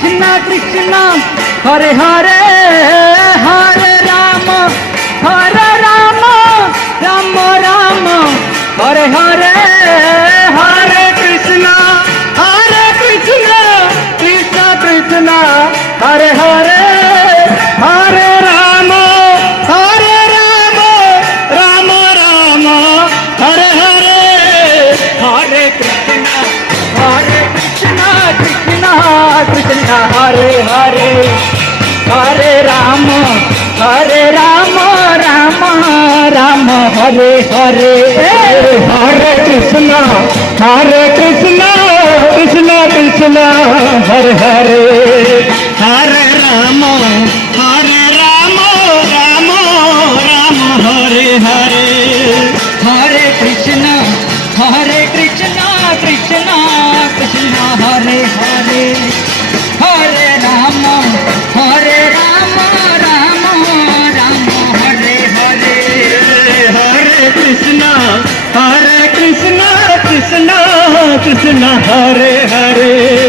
Krishna Krishna Hare Hare Hare Ram Ram Ram Hare Hare Hare Krishna Krishna Krishna Hare Hare Hare Ram Ram Ram Hare Hare Hare Krishna Krishna Krishna Hare Hare Hare Ram Ram Ram Hare Hare Hare Krishna Krishna Krishna Hare Hare Hare Ram Ram Ram Hare Hare Hare Krishna Krishna Krishna Hare Hare Hare Ram Ram Ram Hare Hare Hare Krishna Krishna Krishna Hare Hare